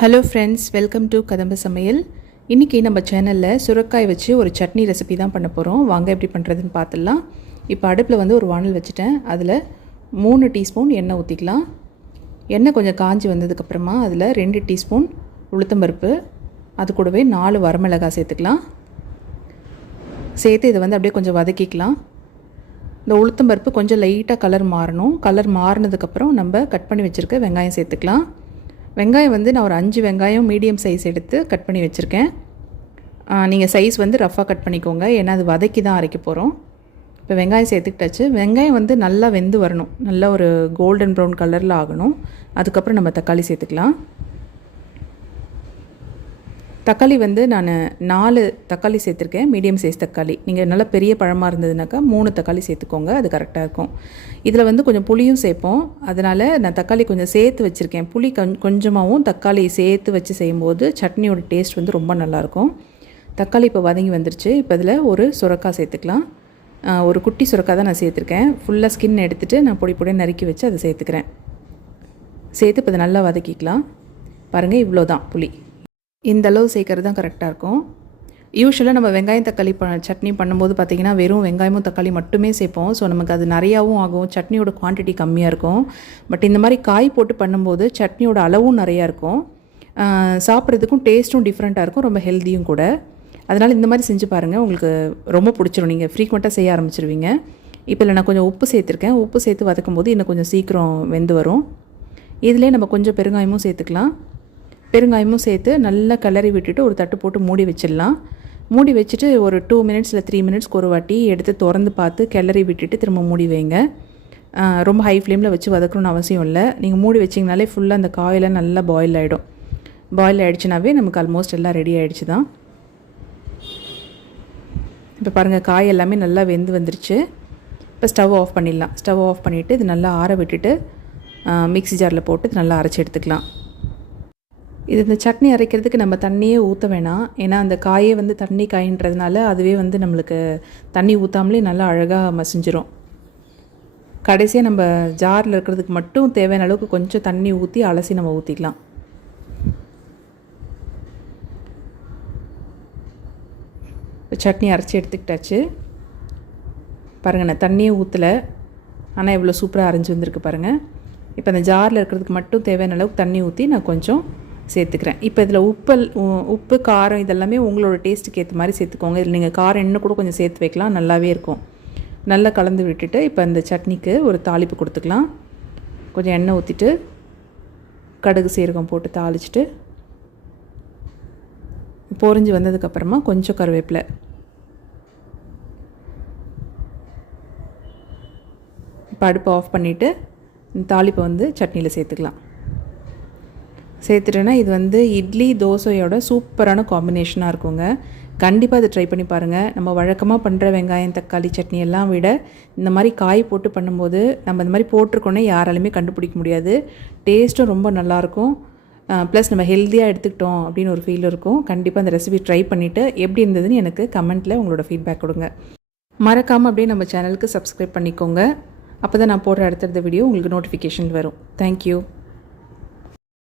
Hello friends welcome to கதம்ப சமையல் இன்றைக்கி நம்ம சேனலில் சுரக்காய் வச்சு ஒரு சட்னி ரெசிபி தான் பண்ண போகிறோம் வாங்க எப்படி பண்ணுறதுன்னு பார்த்துடலாம். இப்போ அடுப்பில் வந்து ஒரு வானல் வச்சுட்டேன். அதில் மூணு டீஸ்பூன் எண்ணெய் ஊற்றிக்கலாம் எண்ணெய் கொஞ்சம் காஞ்சி வந்ததுக்கப்புறமா அதில் ரெண்டு டீஸ்பூன் உளுத்தம்பருப்பு அது கூடவே நாலு வரமிளகாய் சேர்த்துக்கலாம். சேர்த்து இதை வந்து அப்படியே கொஞ்சம் வதக்கிக்கலாம். இந்த உளுத்தம்பருப்பு கொஞ்சம் லைட்டாக கலர் மாறணும். கலர் மாறினதுக்கப்புறம் நம்ம கட் பண்ணி வச்சுருக்க வெங்காயம் சேர்த்துக்கலாம். வெங்காயம் வந்து நான் ஒரு அஞ்சு வெங்காயம் மீடியம் சைஸ் எடுத்து கட் பண்ணி வச்சுருக்கேன். நீங்கள் சைஸ் வந்து ரஃபாக கட் பண்ணிக்கோங்க. ஏன்னா அது வதக்கி தான் அரைக்க போகிறோம் இப்போ வெங்காயம் சேர்த்துக்கிட்டாச்சு. வெங்காயம் வந்து நல்லா வெந்து வரணும். நல்லா ஒரு கோல்டன் ப்ரௌன் கலரில் ஆகணும். அதுக்கப்புறம் நம்ம தக்காளி சேர்த்துக்கலாம். தக்காளி வந்து நான் நாலு தக்காளி சேர்த்துருக்கேன். மீடியம் சைஸ் தக்காளி. நீங்கள் நல்லா பெரிய பழமாக இருந்ததுனாக்கா மூணு தக்காளி சேர்த்துக்கோங்க. அது கரெக்டாக இருக்கும். இதில் வந்து கொஞ்சம் புளியும் சேர்ப்போம். அதனால் நான் தக்காளி கொஞ்சம் சேர்த்து வச்சுருக்கேன். புளி கொஞ்சமாகவும் தக்காளி சேர்த்து வச்சு செய்யும்போது சட்னியோட டேஸ்ட் வந்து ரொம்ப நல்லாயிருக்கும் தக்காளி இப்போ வதங்கி வந்துருச்சு. இப்போ இதில் ஒரு சுரக்காய் சேர்த்துக்கலாம். ஒரு குட்டி சுரக்காய் தான் நான் சேர்த்துருக்கேன். ஃபுல்லாக ஸ்கின் எடுத்துகிட்டு நான் பொடி பொடியாக நறுக்கி வச்சு அதை சேர்த்துக்கிறேன். சேர்த்து இப்போ அதை நல்லா வதக்கிக்கலாம். பாருங்கள் இவ்வளோ தான் புளி. இந்த அளவு சேர்க்கறது தான் கரெக்டாக இருக்கும். யூஸ்வலாக நம்ம வெங்காயம் தக்காளி ப சட்னி பண்ணும்போது பார்த்திங்கன்னா வெறும் வெங்காயமும் தக்காளி மட்டுமே சேர்ப்போம். ஸோ நமக்கு அது நிறையாவும் ஆகும். சட்னியோட குவான்டிட்டி கம்மியாக இருக்கும். பட் இந்த மாதிரி காய் போட்டு பண்ணும்போது சட்னியோட அளவும் நிறையா இருக்கும். சாப்பிட்றதுக்கும் டேஸ்ட்டும் டிஃப்ரெண்ட்டாக இருக்கும். ரொம்ப ஹெல்த்தியும் கூட. அதனால் இந்த மாதிரி செஞ்சு பாருங்கள் உங்களுக்கு ரொம்ப பிடிச்சிரும். நீங்கள் ஃப்ரீக்வெண்ட்டாக செய்ய ஆரம்பிச்சிருவீங்க. இப்போ இல்லை நான் கொஞ்சம் உப்பு சேர்த்துருக்கேன். உப்பு சேர்த்து வதக்கும் போது இன்னும் கொஞ்சம் சீக்கிரம் வெந்து வரும். இதிலே நம்ம கொஞ்சம் பெருங்காயமும் சேர்த்துக்கலாம். பெருங்காயமும் சேர்த்து நல்லா கிளறி விட்டுட்டு ஒரு தட்டு போட்டு மூடி வச்சிடலாம். மூடி வச்சுட்டு ஒரு டூ மினிட்ஸ் இல்லை த்ரீ மினிட்ஸ்க்கு ஒரு வாட்டி எடுத்து திறந்து பார்த்து கிளறி விட்டுட்டு திரும்ப மூடி வைங்க. ரொம்ப ஹை ஃப்ளேமில் வச்சு வதக்கணும்னு அவசியம் இல்லை. நீங்கள் மூடி வச்சிங்கனாலே ஃபுல்லாக அந்த காயெல்லாம் நல்லா பாயில் ஆகிடும் பாயில் ஆகிடுச்சுனாவே நமக்கு ஆல்மோஸ்ட் எல்லாம் ரெடி ஆகிடுச்சு தான் இப்போ பாருங்கள் காய் எல்லாமே நல்லா வெந்து வந்துருச்சு. இப்போ ஸ்டவ் ஆஃப் பண்ணிடலாம். ஸ்டவ் ஆஃப் பண்ணிவிட்டு இது நல்லா ஆற விட்டுட்டு மிக்ஸி ஜாரில் போட்டு இது நல்லா அரைச்சி எடுத்துக்கலாம். இது இந்த சட்னி அரைக்கிறதுக்கு நம்ம தண்ணியே ஊற்ற வேணாம். ஏன்னா அந்த காயே வந்து தண்ணி காயின்றதுனால அதுவே வந்து நம்மளுக்கு தண்ணி ஊற்றாமலே நல்லா அழகாக மசிஞ்சிரும். கடைசியாக நம்ம ஜாரில் இருக்கிறதுக்கு மட்டும் தேவையான அளவுக்கு கொஞ்சம் தண்ணி ஊற்றி அலசி நம்ம ஊற்றிக்கலாம் சட்னி அரைச்சி எடுத்துக்கிட்டாச்சு. பாருங்கள் நான் தண்ணியே ஊற்றலை ஆனால் இவ்வளோ சூப்பராக அரைஞ்சி வந்திருக்கு பாருங்கள் இப்போ அந்த ஜாரில் இருக்கிறதுக்கு மட்டும் தேவையான அளவுக்கு தண்ணி ஊற்றி நான் கொஞ்சம் சேர்த்துக்கிறேன். இப்போ இதில் உப்பல் உப்பு காரம் இதெல்லாமே உங்களோட டேஸ்ட்டுக்கு ஏற்ற மாதிரி சேர்த்துக்கோங்க. இதில் நீங்கள் காரம் இன்னும் கூட கொஞ்சம் சேர்த்து வைக்கலாம். நல்லாவே இருக்கும். நல்லா கலந்து விட்டுட்டு இப்போ இந்த சட்னிக்கு ஒரு தாளிப்பு கொடுத்துக்கலாம். கொஞ்சம் எண்ணெய் ஊற்றிட்டு கடுகு சீரகம் போட்டு தாளிச்சிட்டு பொறிஞ்சு வந்ததுக்கப்புறமா கொஞ்சம் கருவேப்பிலை. இப்போ அடுப்பை ஆஃப் பண்ணிவிட்டு தாளிப்பை வந்து சட்னியில் சேர்த்துக்கலாம். சேர்த்துட்டேன்னா இது வந்து இட்லி தோசையோட சூப்பரான காம்பினேஷனாக இருக்குங்க. கண்டிப்பாக அதை ட்ரை பண்ணி பாருங்கள் நம்ம வழக்கமாக பண்ணுற வெங்காயம் தக்காளி சட்னி எல்லாம் விட இந்த மாதிரி காய் போட்டு பண்ணும்போது நம்ம இந்த மாதிரி போட்டிருக்கோன்னே யாராலுமே கண்டுபிடிக்க முடியாது. டேஸ்ட்டும் ரொம்ப நல்லாயிருக்கும். ப்ளஸ் நம்ம ஹெல்த்தியாக எடுத்துக்கிட்டோம் அப்படின்னு ஒரு ஃபீல் இருக்கும். கண்டிப்பாக அந்த ரெசிபி ட்ரை பண்ணிவிட்டு எப்படி இருந்ததுன்னு எனக்கு கமெண்ட்டில் உங்களோட ஃபீட்பேக் கொடுங்க. மறக்காமல் அப்படியே நம்ம சேனலுக்கு சப்ஸ்கிரைப் பண்ணிக்கோங்க. அப்போ தான் நான் போடுற அடுத்தடுத்த வீடியோ உங்களுக்கு நோட்டிஃபிகேஷன் வரும். தேங்க்யூ